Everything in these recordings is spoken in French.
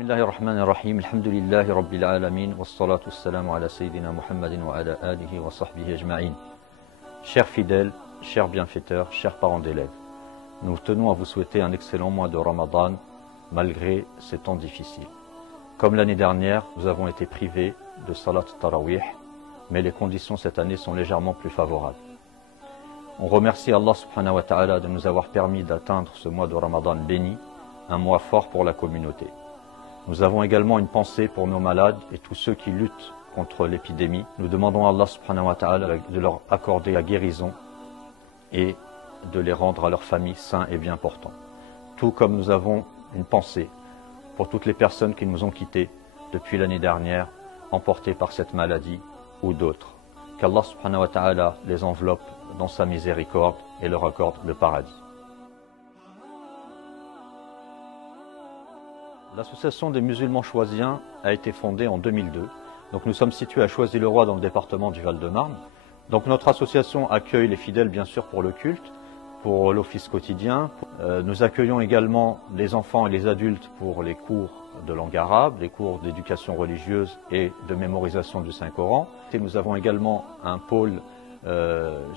Bismillahirrahmanirrahim. Alhamdulillahi Rabbil Alamin. Wassalatu wassalamu ala Sayyidina Muhammadin wa ala alihi wa sahbihi ajma'in. Chers fidèles, chers bienfaiteurs, chers parents d'élèves, nous tenons à vous souhaiter un excellent mois de Ramadan malgré ces temps difficiles. Comme l'année dernière, nous avons été privés de Salat Tarawih, mais les conditions cette année sont légèrement plus favorables. On remercie Allah subhanahu wa ta'ala de nous avoir permis d'atteindre ce mois de Ramadan béni, un mois fort pour la communauté. Nous avons également une pensée pour nos malades et tous ceux qui luttent contre l'épidémie. Nous demandons à Allah subhanahu wa ta'ala de leur accorder la guérison et de les rendre à leur famille sains et bien portants. Tout comme nous avons une pensée pour toutes les personnes qui nous ont quittés depuis l'année dernière, emportées par cette maladie ou d'autres. Qu'Allah subhanahu wa ta'ala les enveloppe dans sa miséricorde et leur accorde le paradis. L'association des musulmans choisiens a été fondée en 2002. Donc nous sommes situés à Choisy-le-Roi dans le département du Val-de-Marne. Donc notre association accueille les fidèles bien sûr pour le culte, pour l'office quotidien. Nous accueillons également les enfants et les adultes pour les cours de langue arabe, les cours d'éducation religieuse et de mémorisation du Saint-Coran. Et nous avons également un pôle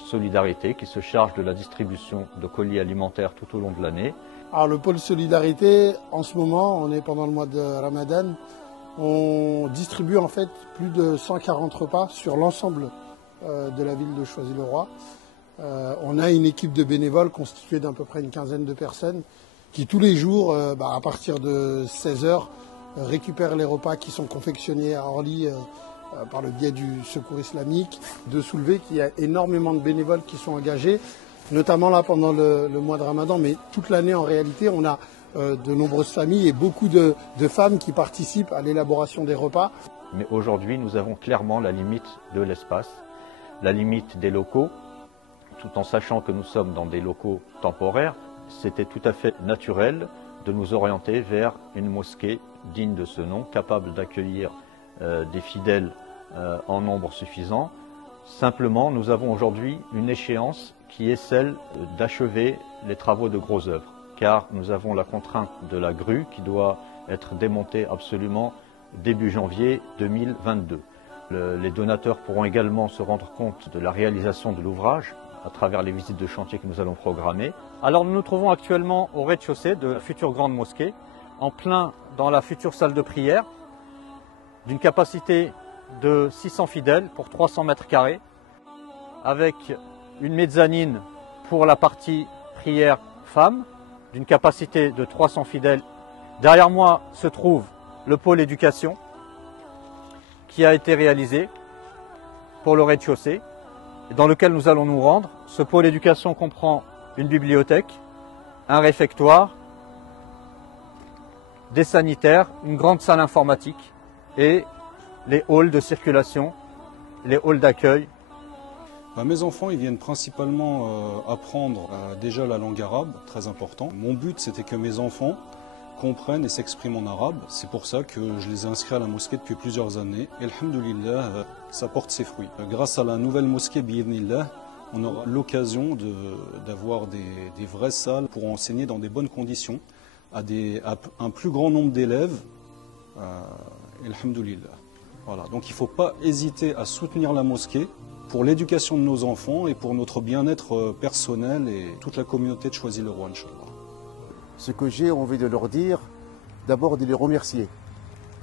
solidarité qui se charge de la distribution de colis alimentaires tout au long de l'année. Alors le pôle solidarité, en ce moment, on est pendant le mois de Ramadan, on distribue en fait plus de 140 repas sur l'ensemble de la ville de Choisy-le-Roi. On a une équipe de bénévoles constituée d'à peu près une quinzaine de personnes qui tous les jours, à partir de 16h, récupèrent les repas qui sont confectionnés à Orly par le biais du Secours islamique, de soulever qu'il y a énormément de bénévoles qui sont engagés, notamment là pendant le mois de Ramadan, mais toute l'année en réalité, on a de nombreuses familles et beaucoup de femmes qui participent à l'élaboration des repas. Mais aujourd'hui, nous avons clairement la limite de l'espace, la limite des locaux, tout en sachant que nous sommes dans des locaux temporaires. C'était tout à fait naturel de nous orienter vers une mosquée digne de ce nom, capable d'accueillir des fidèles en nombre suffisant. Simplement, nous avons aujourd'hui une échéance qui est celle d'achever les travaux de gros œuvres, car nous avons la contrainte de la grue qui doit être démontée absolument début janvier 2022. Les donateurs pourront également se rendre compte de la réalisation de l'ouvrage à travers les visites de chantier que nous allons programmer. Alors nous nous trouvons actuellement au rez-de-chaussée de la future grande mosquée, en plein dans la future salle de prière, d'une capacité de 600 fidèles pour 300 mètres carrés, avec une mezzanine pour la partie prière femmes, d'une capacité de 300 fidèles. Derrière moi se trouve le pôle éducation qui a été réalisé pour le rez-de-chaussée, dans lequel nous allons nous rendre. Ce pôle éducation comprend une bibliothèque, un réfectoire, des sanitaires, une grande salle informatique et les halls de circulation, les halls d'accueil. Mes enfants, ils viennent principalement apprendre déjà la langue arabe, très important. Mon but, c'était que mes enfants comprennent et s'expriment en arabe. C'est pour ça que je les ai inscrits à la mosquée depuis plusieurs années. Et alhamdoulilah, ça porte ses fruits. Grâce à la nouvelle mosquée, bi'idhnillah, on aura l'occasion d'avoir des vraies salles pour enseigner dans des bonnes conditions à un plus grand nombre d'élèves. Alhamdoulilah. Voilà. Donc il ne faut pas hésiter à soutenir la mosquée pour l'éducation de nos enfants et pour notre bien-être personnel et toute la communauté de Choisy-le-Roi, Inch'Allah. Ce que j'ai envie de leur dire, d'abord de les remercier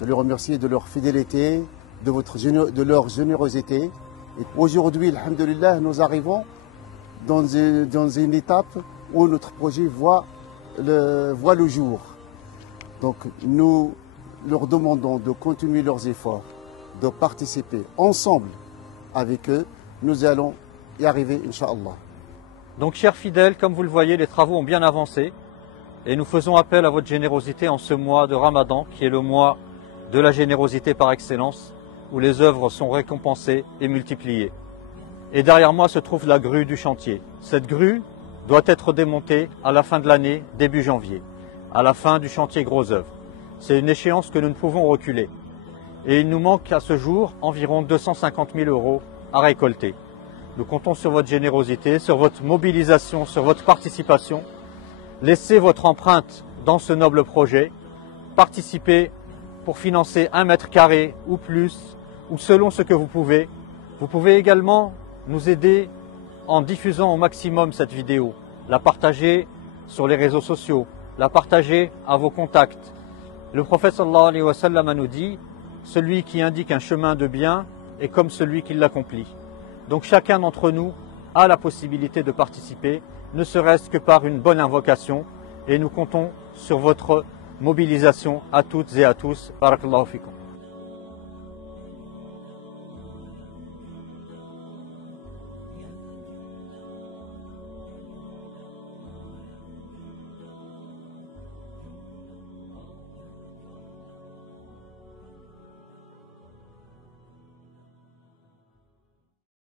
de leur fidélité, de leur générosité. Et aujourd'hui, alhamdoulilah, nous arrivons dans une étape où notre projet voit le jour. Donc nous leur demandons de continuer leurs efforts, de participer ensemble avec eux. Nous allons y arriver, Inch'Allah. Donc chers fidèles, comme vous le voyez, les travaux ont bien avancé et nous faisons appel à votre générosité en ce mois de Ramadan, qui est le mois de la générosité par excellence, où les œuvres sont récompensées et multipliées. Et derrière moi se trouve la grue du chantier. Cette grue doit être démontée à la fin de l'année, début janvier, à la fin du chantier gros œuvres. C'est une échéance que nous ne pouvons reculer. Et il nous manque à ce jour environ 250 000 € à récolter. Nous comptons sur votre générosité, sur votre mobilisation, sur votre participation. Laissez votre empreinte dans ce noble projet. Participez pour financer 1 mètre carré ou plus, ou selon ce que vous pouvez. Vous pouvez également nous aider en diffusant au maximum cette vidéo, la partager sur les réseaux sociaux, la partager à vos contacts. Le prophète sallallahu alayhi wa sallam nous dit, celui qui indique un chemin de bien est comme celui qui l'accomplit. Donc chacun d'entre nous a la possibilité de participer, ne serait-ce que par une bonne invocation, et nous comptons sur votre mobilisation à toutes et à tous. Barakallahu fikum.